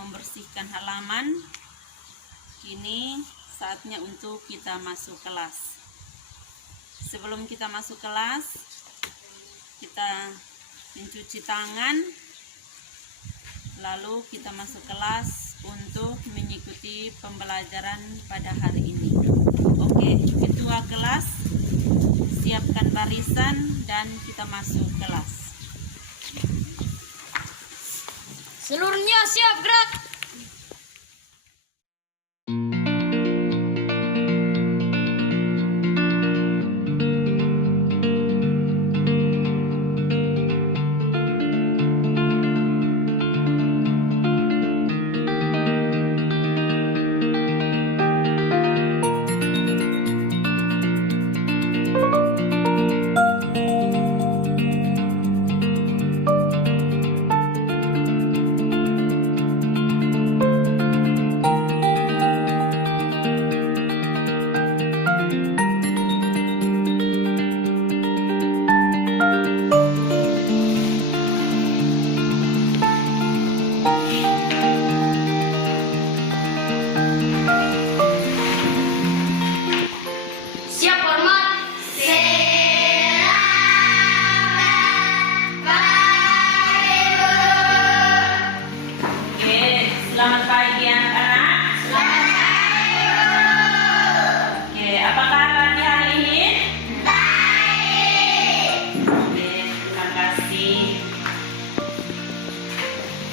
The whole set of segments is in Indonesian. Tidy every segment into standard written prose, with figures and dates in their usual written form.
membersihkan halaman, kini saatnya untuk kita masuk kelas. Sebelum kita masuk kelas, kita mencuci tangan, lalu kita masuk kelas untuk mengikuti pembelajaran pada hari ini. Oke, ketua kelas, siapkan barisan dan kita masuk kelas. Seluruhnya siap gerak. Selamat pagi anak-anak. Selamat pagi. Oke, apa kabar di hari ini? Baik. Oke, terima kasih.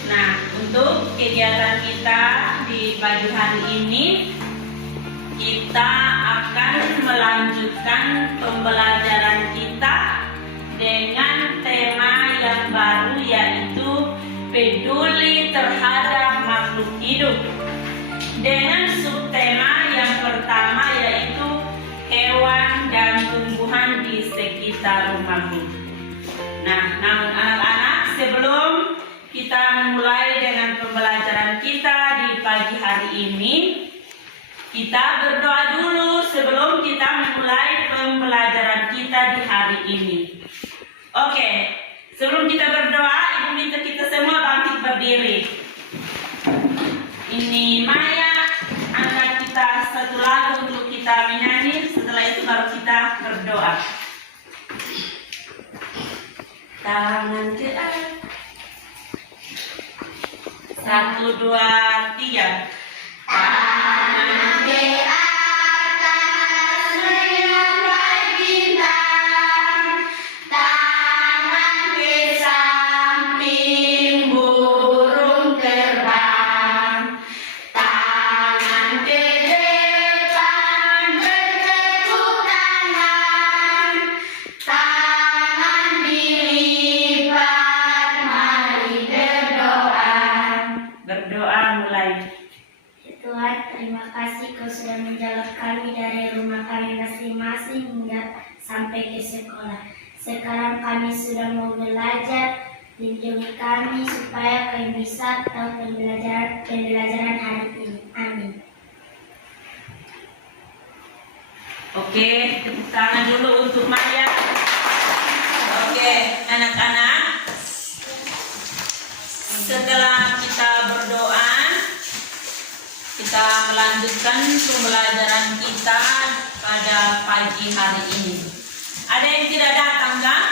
Nah, untuk kegiatan kita di pagi hari ini, kita akan melanjutkan pembelajaran kita dengan tema yang baru, yaitu peduli terhadap makhluk hidup, dengan subtema yang pertama yaitu hewan dan tumbuhan di sekitar rumahmu. Nah, namun anak-anak, sebelum kita mulai dengan pembelajaran kita di pagi hari ini, kita berdoa dulu sebelum kita memulai pembelajaran kita di hari ini. Oke, sebelum kita berdoa, Ibu minta kita semua bangkit berdiri. Ini Maya angkat kita satu lagu untuk kita menyanyi. Setelah itu baru kita berdoa. Tangan ke atas. 1, 2, 3. Tangan ke atas menyampai bintang, tangan ke samping burung terbang, tangan ke depan bertepuk tangan, tangan dilipat, mari berdoa. Berdoa mulai. Tuhan, terima kasih Kau sudah menjaga kami dari rumah kami masing-masing hingga sampai ke sekolah. Sekarang kami sudah mau belajar, lindungi kami supaya kami bisa tahu pembelajaran hari ini. Amin. Oke, tepuk tangan dulu untuk Maya. Oke, anak-anak, setelah kita berdoa, kita melanjutkan pembelajaran kita pada pagi pagi hari ini. Ada yang tidak datang kan?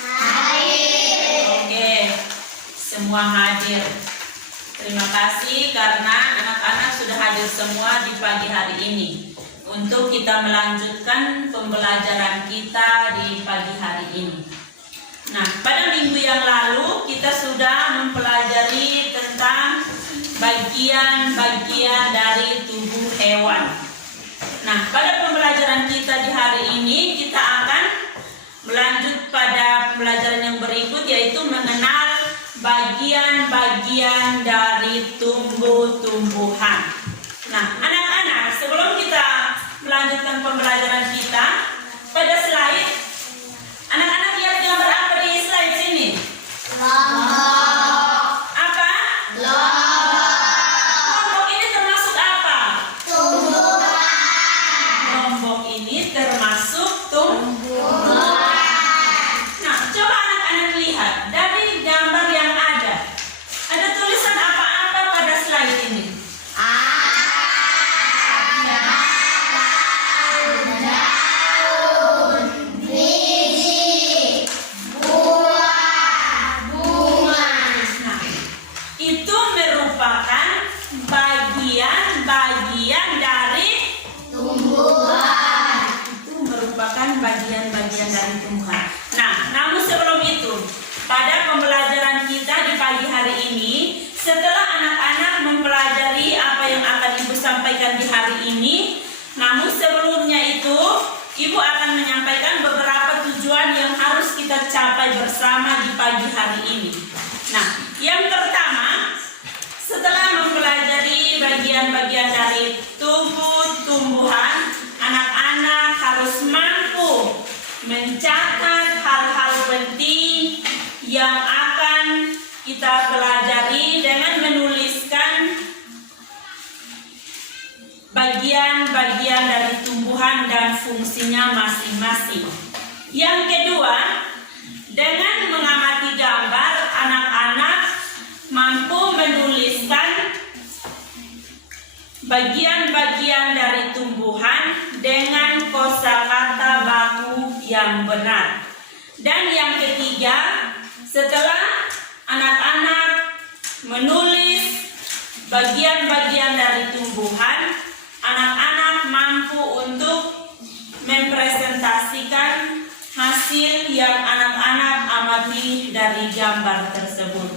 Hadir. Oke, semua hadir. Terima kasih karena anak-anak sudah hadir semua di pagi hari ini untuk kita melanjutkan pembelajaran kita di pagi hari ini. Nah, pada minggu yang lalu kita sudah mempelajari tentang bagian-bagian dari tubuh hewan. Nah, pada pembelajaran kita di hari ini kita akan melanjut pada pembelajaran yang berikut, yaitu mengenal bagian-bagian dari tumbuh-tumbuhan. Nah, anak-anak, sebelum kita melanjutkan pembelajaran kita, pada slide, anak-anak lihat gambar apa di slide sini? Apa? Lombok ini termasuk apa? Lombok ini termasuk tumbuhan. Nah, coba anak-anak lihat dari gambar yang ada tulisan apa-apa pada slide ini? Nah, itu merupakan bagian-bagian dari tumbuhan. Itu merupakan bagian-bagian dari tumbuhan. Nah, namun sebelum itu, pada pembelajaran kita di pagi hari ini, setelah anak-anak mempelajari apa yang akan Ibu sampaikan di hari ini, namun sebelumnya itu, Ibu akan menyampaikan beberapa tujuan yang harus kita capai bersama di pagi hari ini. Nah, yang pertama, setelah mempelajari bagian-bagian dari tumbuh-tumbuhan, anak-anak harus mampu mencatat hal-hal penting yang akan kita pelajari dengan menuliskan bagian-bagian dari tumbuhan dan fungsinya masing-masing. Yang kedua, dengan mengamati gambar, anak-anak mampu menuliskan bagian-bagian dari tumbuhan dengan kosakata baku yang benar. Dan yang ketiga, setelah anak-anak menulis bagian-bagian dari tumbuhan, anak-anak mampu untuk mempresentasikan hasil yang anak-anak amati dari gambar tersebut.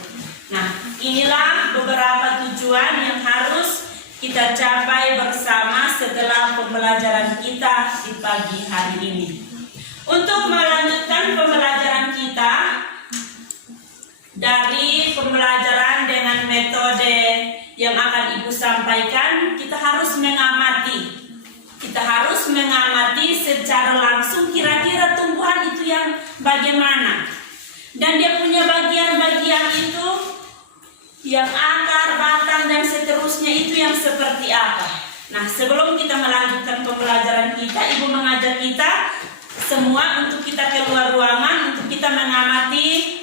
Nah, inilah beberapa tujuan yang harus kita capai bersama setelah pembelajaran kita di pagi hari ini. Untuk melanjutkan pembelajaran kita dari pembelajaran dengan metode yang akan Ibu sampaikan, kita harus mengamati. Kita harus mengamati secara langsung kira-kira tumbuhan itu yang bagaimana. Dan dia punya bagian-bagian itu yang akar, batang, dan seterusnya itu yang seperti apa. Nah, sebelum kita melanjutkan pembelajaran kita, Ibu mengajak kita semua untuk kita keluar ruangan, untuk kita mengamati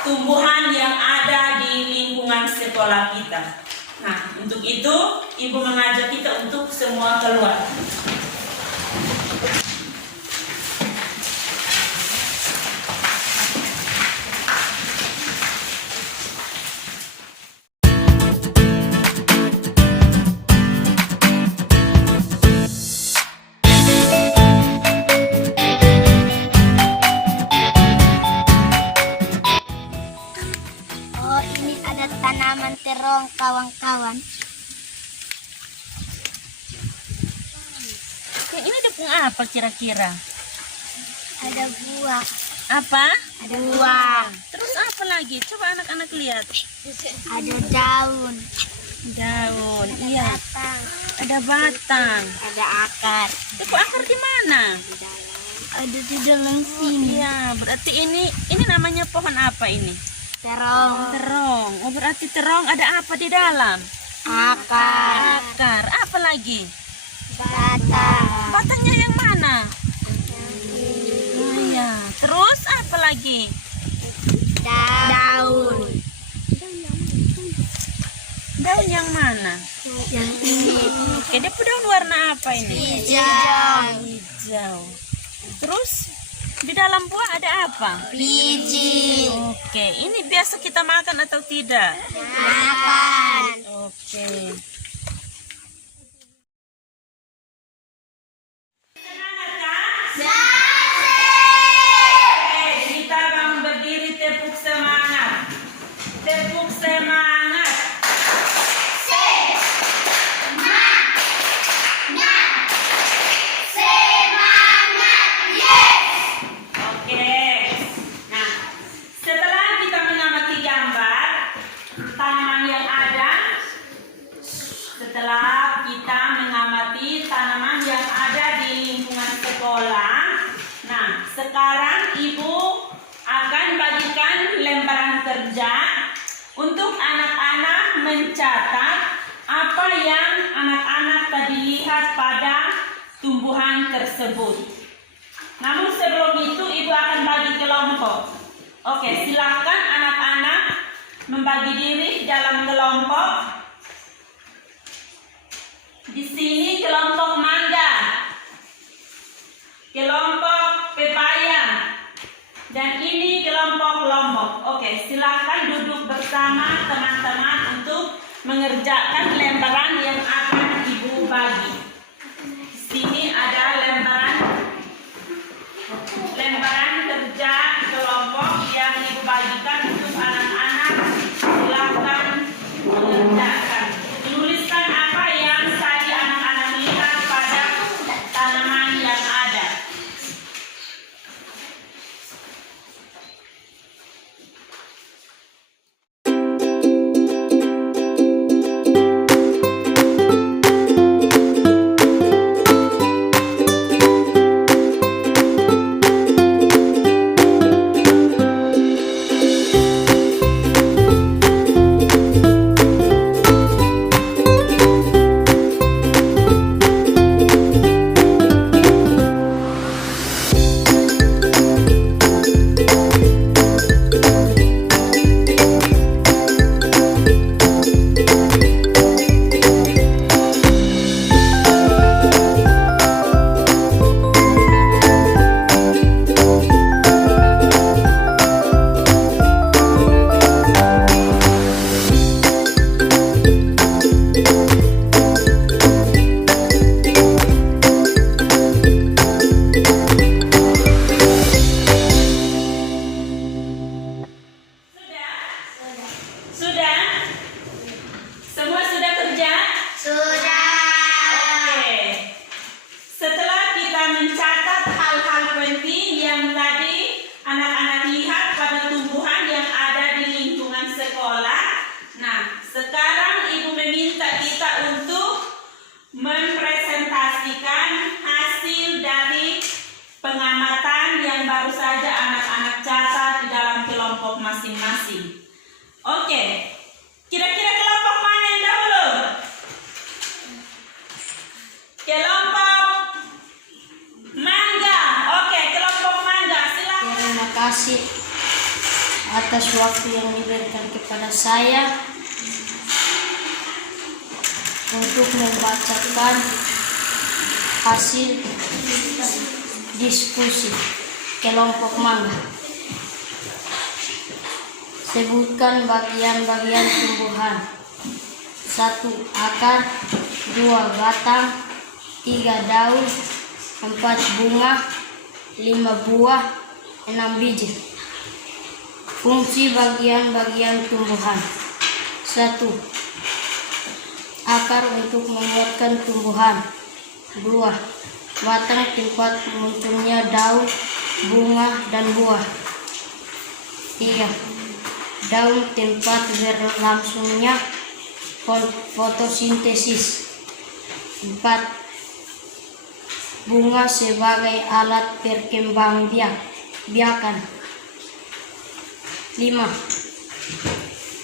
tumbuhan yang ada di lingkungan sekolah kita. Nah, untuk itu Ibu mengajak kita untuk semua keluar. Oh, ini ada tanaman terong, kawan-kawan. Yang ini ada apa kira-kira? Ada buah. Apa? Ada buah. Terus apa lagi? Coba anak-anak lihat. Ada daun. Daun, Ada iya. batang. Ada batang. Ada akar. Itu akar di mana? Ada di dalam sini. Iya, berarti ini namanya pohon apa ini? Terong. Terong. Oh, berarti terong ada apa di dalam? Akar. Akar. Apa lagi? Batang. Batangnya yang mana? Oh, iya. Terus apa lagi? Daun. Daun yang mana? Yang ini. Oke, dia daun warna apa ini? Hijau. Hijau. dalam buah ada apa? Biji. Oke, ini biasa kita makan atau tidak? Makan. Oke. Oke, kita bangun berdiri, tepuk semangat. Tepuk semangat. Oke. Nah, setelah kita mengamati gambar tanaman yang ada, setelah kita mengamati tanaman yang ada di lingkungan sekolah, nah sekarang Ibu akan bagikan lembaran kerja untuk anak-anak mencatat apa yang anak-anak tadi lihat pada tumbuhan tersebut. Namun sebelum itu Ibu akan bagi kelompok. Oke, silakan anak-anak membagi diri dalam kelompok. Di sini kelompok mangga, kelompok pepaya, dan ini kelompok lombok. Oke, silakan duduk bersama teman-teman untuk mengerjakan lembaran yang akan Ibu bagi. Di sini ada lembaran kerja kelompok yang Ibu bagikan untuk anak-anak. Silakan mengerjakan. Tuliskan apa yang tadi anak-anak lihat pada tanaman yang ada. Sudah? Semua sudah kerja? Oke. Setelah kita mencatat hal-hal penting yang tadi anak-anak lihat pada tumbuhan yang ada di lingkungan sekolah, nah sekarang Ibu meminta kita untuk mempresentasikan hasil dari pengamatan yang baru saja anak-anak catat di dalam kelompok masing-masing. Oke, kira-kira kelompok mana yang dahulu? Kelompok mangga. Oke, kelompok mangga, silakan. Terima kasih atas waktu yang diberikan kepada saya untuk membacakan hasil diskusi kelompok mangga. Sebutkan bagian-bagian tumbuhan. 1. Akar, 2. Batang, 3. Daun, 4. Bunga, 5. Buah, 6. Biji. Fungsi bagian-bagian tumbuhan. 1. Akar untuk menguatkan tumbuhan. 2. Batang tempat munculnya daun, bunga, dan buah. 3. Daun tempat berlangsungnya fotosintesis. 4. Bunga sebagai alat perkembangbiakan. 5.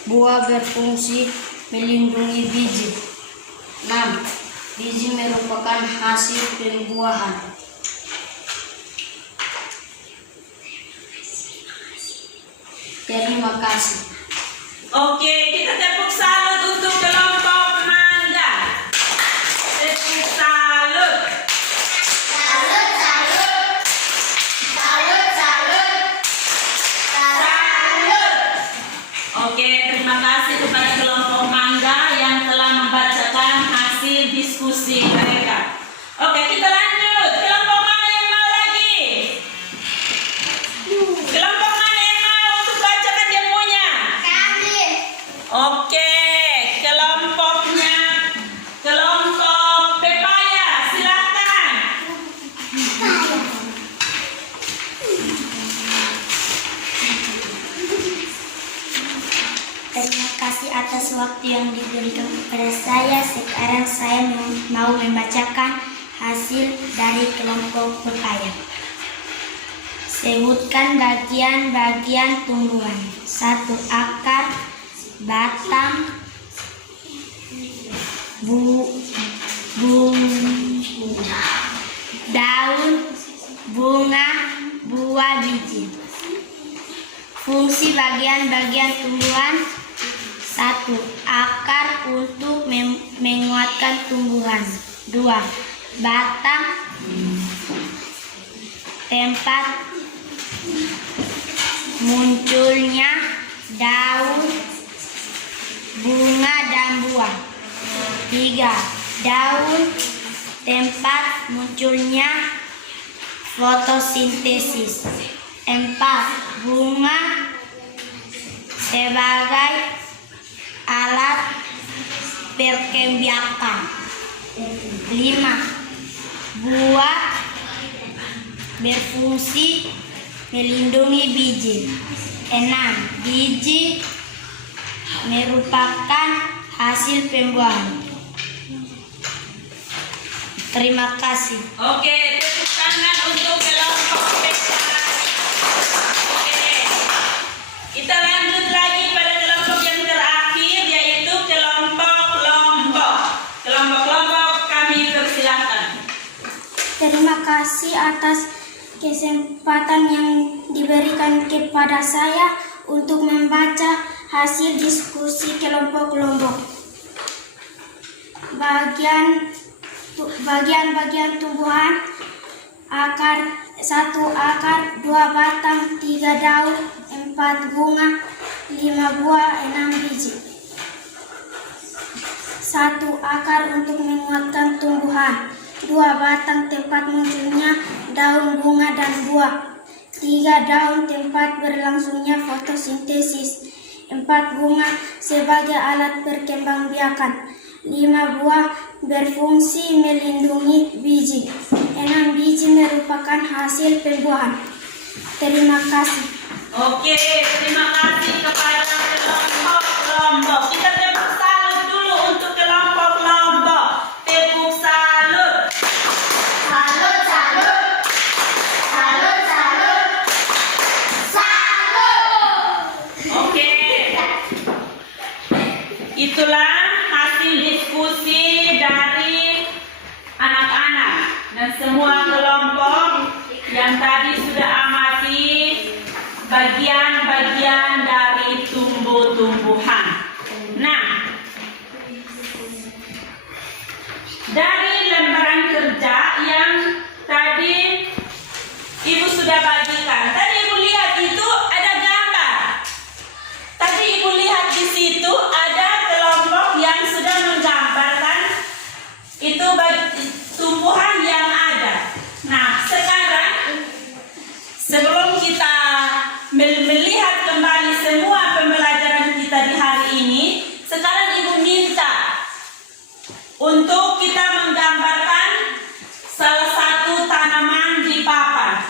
Buah berfungsi melindungi biji. 6. Biji merupakan hasil pembuahan. Terima kasih. Oke, kita tepuk salut untuk kelompok mangga. Tepuk salut. Salut, salut. Salut, salut. waktu yang diberikan kepada saya. Sekarang saya mau membacakan hasil dari kelompok pepaya. Sebutkan bagian-bagian tumbuhan. 1. Akar, batang, daun, bunga, buah, biji. Fungsi bagian-bagian tumbuhan. 1. Akar untuk menguatkan tumbuhan. 2. Batang, tempat munculnya daun, bunga, dan buah. 3. Daun, tempat munculnya fotosintesis. 4. Bunga sebagai alat perkembangan. 5. Buah berfungsi melindungi biji. 6. Biji merupakan hasil pembuahan. Terima kasih. Oke, tepuk tangan untuk kelompok pepaya. Oke, kita lanjut lagi pada kelompok yang terakhir, yaitu kelompok-kelompok. Kelompok-kelompok, kami persilahkan. Terima kasih atas kesempatan yang diberikan kepada saya untuk membaca hasil diskusi kelompok-kelompok. Bagian-bagian tumbuhan. Akar. 1. Akar, 2. Batang, 3. Daun, 4. Bunga, 5. Buah, 6. Biji. 1. Akar untuk menguatkan tumbuhan. 2. Batang, tempat munculnya daun, bunga, dan buah. 3. Daun, tempat berlangsungnya fotosintesis. 4. Bunga sebagai alat perkembangbiakan. 5. Buah berfungsi melindungi biji. 6. Biji merupakan hasil pembuahan. Terima kasih. Oke, terima kasih kepada kelompok-kelompok. Kita tepuk salut dulu untuk kelompok-kelompok. Tepuk salut. Salut, salut. Salut, salut. Salut. Oke. Itulah hasil diskusi dari anak-anak dan semua kelompok yang tadi sudah amati bagian-bagian dari tumbuh-tumbuhan. Nah, dari lembaran kerja yang tadi Ibu sudah bagikan. Tadi Ibu lihat itu ada gambar. Tadi Ibu lihat di situ ada kelompok yang sudah menggambarkan itu tumbuhan yang ada. Nah, sekarang sebelum kita melihat kembali semua pembelajaran kita di hari ini, sekarang Ibu minta untuk kita menggambarkan salah satu tanaman di papan.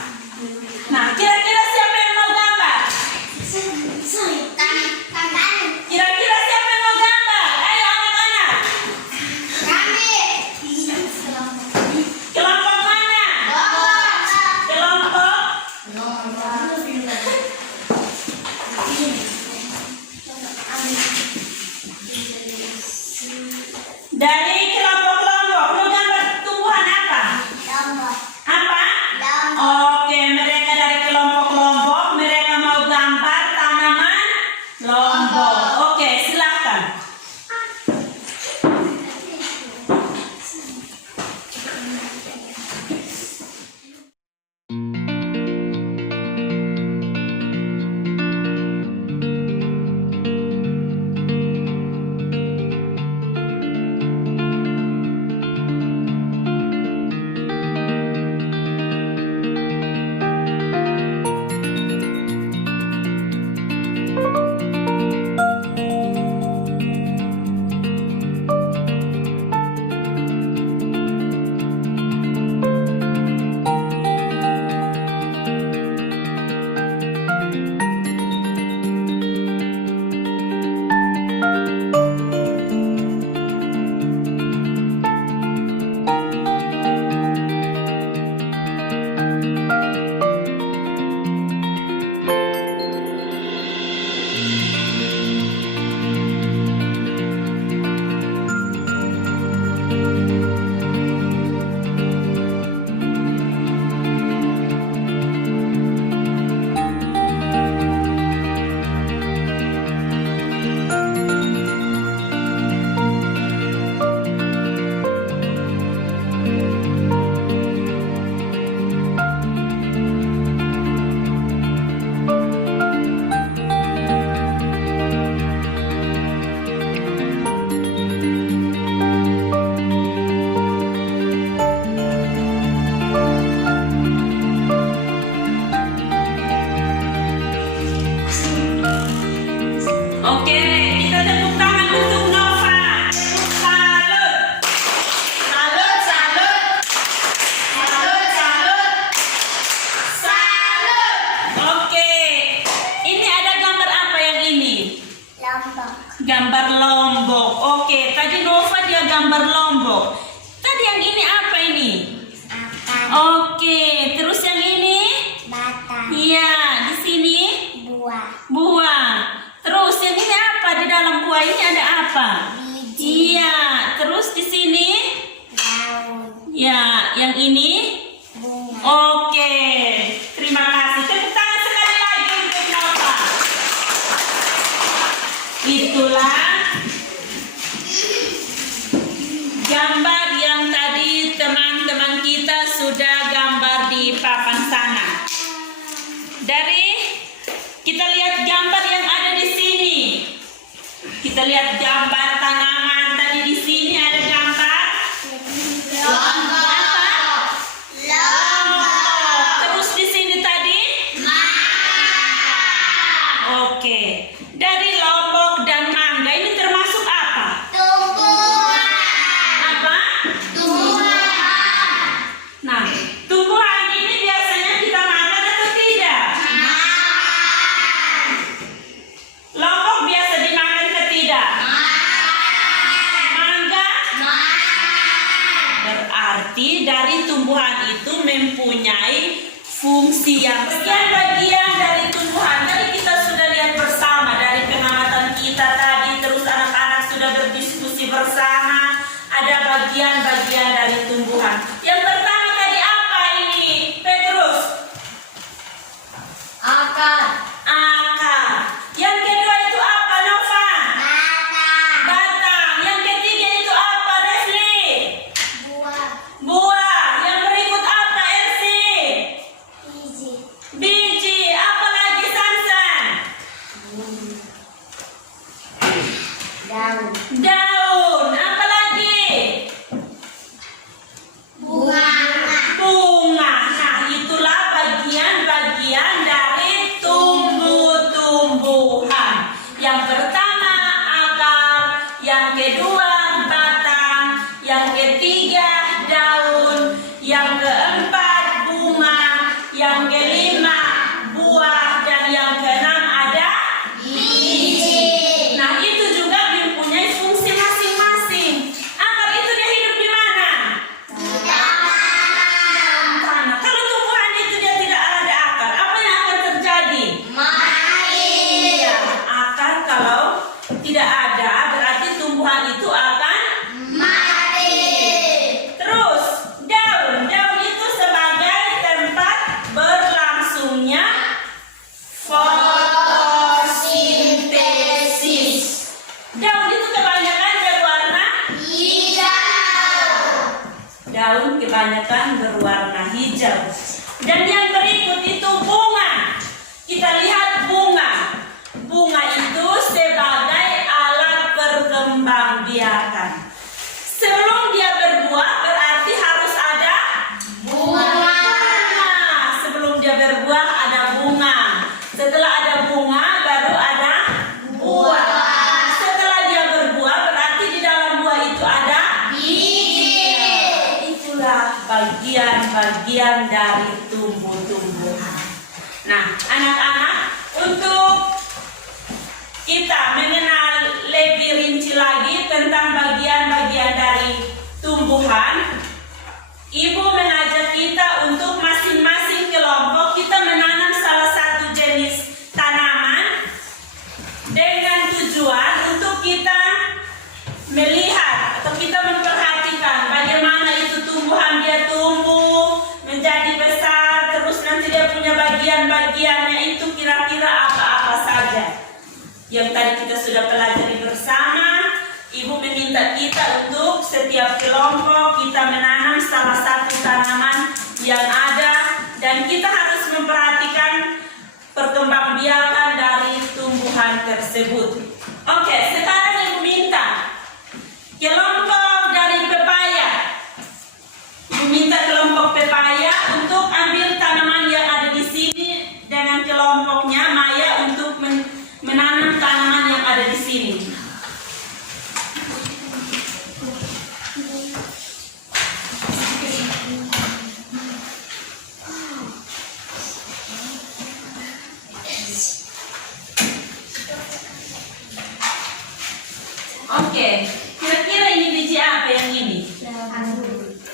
juga gambar lombok. Tadi yang ini apa ini? Akan. Oke, terus yang ini? Batang. Iya, di sini Buah. buah. Terus yang ini apa? Di dalam buah ini ada apa? Biji. Iya, terus di sini? Daun. Ya, yang ini? Bunga. Oke, terima kasih. Tepuk tangan sekali lagi untuk Nova. Itulah gambar yang tadi teman-teman kita sudah gambar di papan sana. Dari kita lihat gambar yang ada di sini. Kita lihat gambar tanaman tadi di sini ada gambar. Terus di sini tadi? Oke. Dari lombok dan mangga ini termasuk apa? Apa? Nah, tumbuhan ini biasanya kita makan atau tidak? Lombok biasa dimakan atau tidak? Mangga? Berarti dari tumbuhan itu mempunyai fungsi yang bagian dari tumbuhan. Tadi kita sudah lihat bersama dari pengamatan kita tadi, terus anak-anak sudah berdiskusi bersama. Ada bagian-bagian dari tumbuhan. Yang pertama tadi apa ini, Petrus? Akar. Akar. Yang kedua itu apa, Nova? Batang. Yang ketiga itu apa, Resli? Buah. Buah. Yang berikut apa, Elsi? Biji. Biji. Apa lagi, Sansan? Daun. Daun. Apa lagi? Bunga. Bunga. Nah, itulah bagian-bagian dari tumbuh-tumbuhan. Yang pertama akar, yang kedua batang, yang ketiga daun, yang keempat bunga, yang kelima buah, dan yang keenam ada biji. Nah, itu juga mempunyai fungsi masing-masing. Akar itu dia hidup di mana? Tanah. Kalau tumbuhan itu dia tidak ada akar, apa yang akan terjadi? Iya, akar kalau tidak ada berarti tumbuhan itu akan terus. Daun itu sebagai tempat berlangsungnya fotosintesis. Daun itu kebanyakan berwarna daun kebanyakan berwarna hijau. Dan yang berikut itu bunga. Kita lihat bunga. Bunga itu sebagai alat perkembangbiakan. Sebelum dia berbuah berarti harus ada bunga. Sebelum dia berbuah ada bunga. Setelah ada bunga baru ada buah. Setelah dia berbuah berarti di dalam buah itu ada itulah bagian-bagian dari tumbuh-tumbuhan. Nah, anak-anak, untuk kita mengenal lebih rinci lagi tentang bagian-bagian dari tumbuhan, Ibu mengajak kita untuk masing-masing kelompok kita menanam salah satu jenis tanaman dengan tujuan untuk kita melihat atau kita memperhatikan bagaimana itu tumbuhan dia tumbuh menjadi besar, terus nanti dia punya bagian-bagiannya itu kira-kira apa-apa saja. Yang tadi kita sudah pelajari bersama, Ibu meminta kita untuk setiap kelompok kita menanam salah satu tanaman yang ada dan kita harus memperhatikan perkembangbiakan dari tumbuhan tersebut. Oke, sekarang Ibu minta kelompok dari pepaya. Ibu minta kelompok pepaya untuk ambil tanaman yang ada di sini dengan kelompoknya Maya untuk menanam tanaman yang ada di sini. Oke, kira-kira ini biji apa? apa yang ini?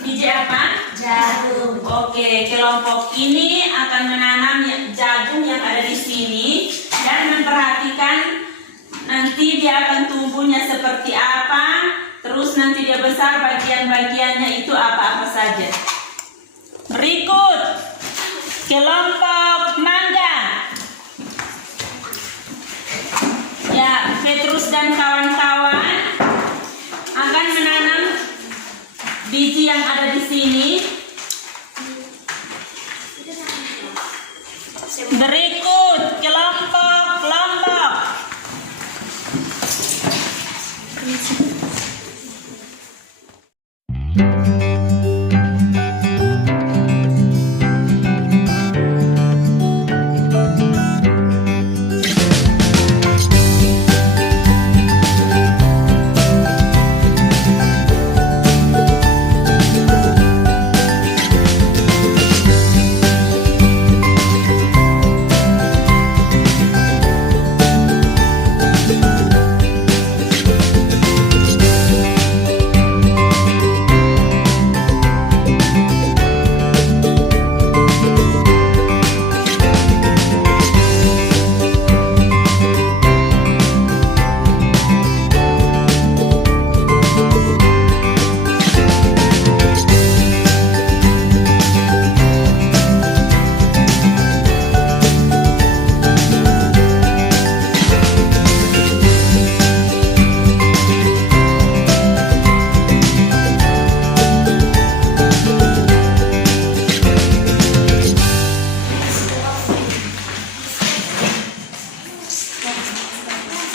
Biji apa? Jagung. Oke, kelompok ini akan menanam jagung yang ada di sini dan memperhatikan nanti dia akan tumbuhnya seperti apa, terus nanti dia besar bagian-bagiannya itu apa-apa saja. Berikut kelompok mangga. Ya, Petrus dan kawan-kawan akan menanam biji yang ada di sini. Berikut kelompok lombok.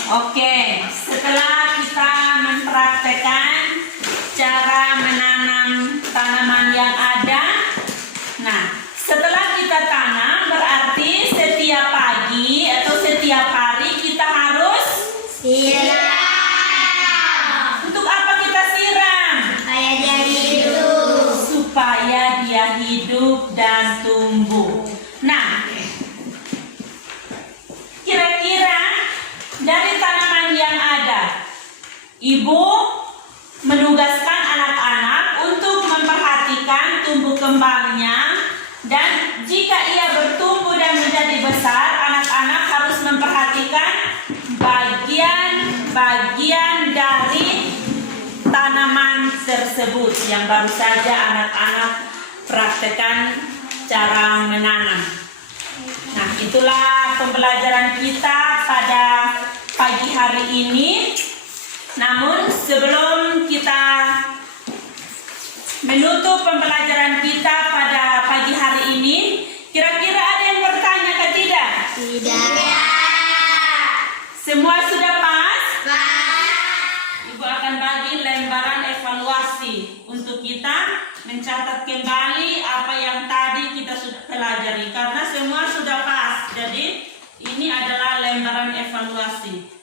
Oke, setelah kita mempraktekkan cara menanam tanaman yang ada, nah setelah kita tanam berarti setiap pagi atau setiap hari kita harus siram. Untuk apa kita siram? Supaya dia hidup. Supaya dia hidup dan tumbuh. Nah, kira-kira dari tanaman yang ada, ibu menugaskan anak-anak untuk memperhatikan tumbuh kembangnya, dan jika ia bertumbuh dan menjadi besar, anak-anak harus memperhatikan bagian-bagian dari tanaman tersebut yang baru saja anak-anak praktekkan cara menanam. Nah, itulah pembelajaran kita pada pagi hari ini. Namun sebelum kita menutup pembelajaran kita pada pagi hari ini, kira-kira ada yang bertanya atau tidak? Tidak. Semua sudah pas? Pak. Ibu akan bagi lembaran evaluasi untuk kita mencatat kembali apa yang tadi kita sudah pelajari, karena semua sudah pas. Jadi ini adalah lembaran evaluasi.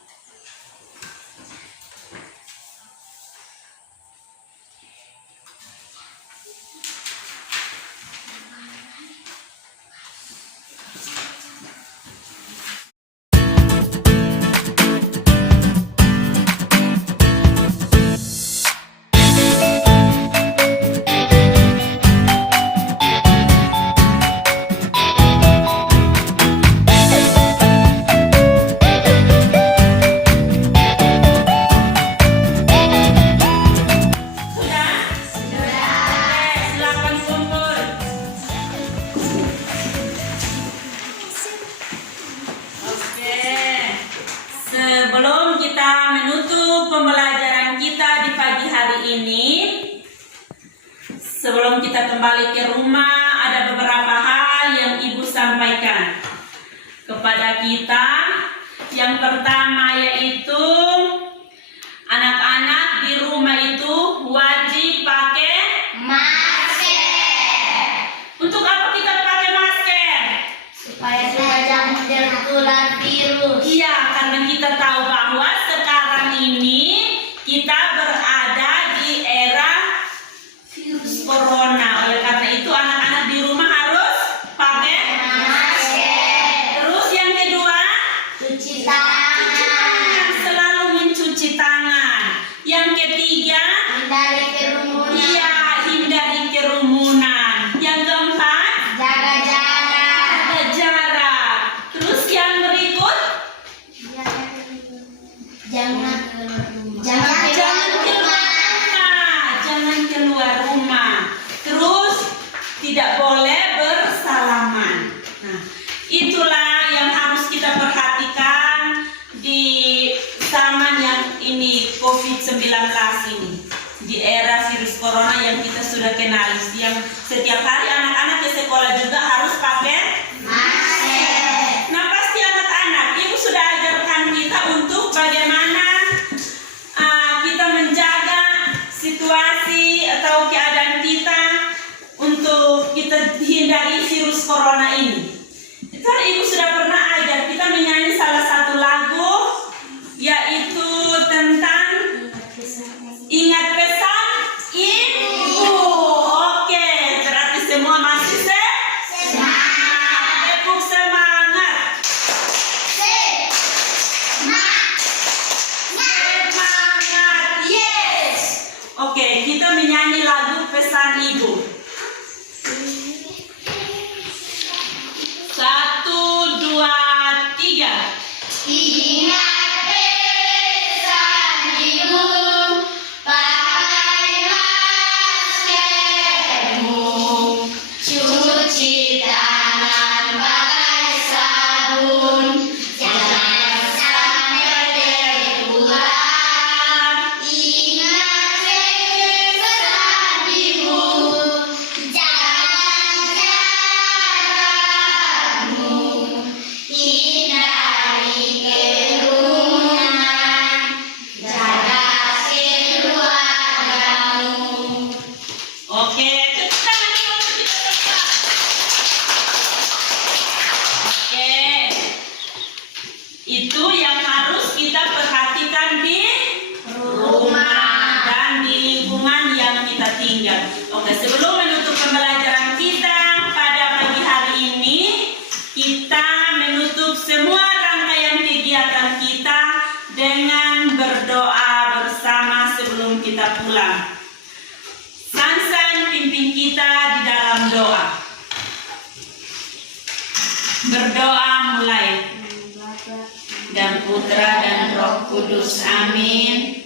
Sebelum kita menutup pembelajaran kita di pagi hari ini, sebelum kita kembali ke rumah, ada beberapa hal yang ibu sampaikan kepada kita. Yang pertama yaitu anak-anak di rumah itu wajib pakai Masker. Untuk apa kita pakai masker? Supaya tidak tertular virus. Iya, karena kita tahu bahwa sekarang ini kita berada di era virus corona. Oleh karena itu anak-anak di rumah harus pakai Masker. Terus yang kedua, Cuci tangan. selalu mencuci tangan. Yang ketiga, Hindari berkenalis. Yang setiap hari anak-anak ke sekolah juga harus pakai masker. Nah, pasti anak-anak, ibu sudah ajarkan kita untuk bagaimana kita menjaga situasi atau keadaan kita untuk kita hindari virus corona ini. Kan ibu sudah pernah ajar kita menyanyi salah satu lagu, yaitu tentang ingat pesan ibu. Oke, berarti semua masih semangat. Tepuk semangat. Semangat. Yes. Oke, kita menyanyi lagu pesan ibu. 1, 2, 3. Ingat pesan ibu, pakai maskermu, cuci tangan pakai sabun, jangan sampai tertular. Ingat pesan ibu, jaga jarakmu, hindari kerumunan, jaga keluargamu. Oke, tepuk tangan dulu untuk kita semua. Oke, itu yang harus kita perhatikan di rumah dan di lingkungan yang kita tinggal. Oke, sebelum menutup pembelajaran kita pada pagi hari ini, kita menutup semua rangkaian kegiatan kita dengan berdoa bersama sebelum kita pulang. Sansan pimpin kita di dalam doa. Berdoa mulai. Dan Putra dan Roh Kudus. Amin.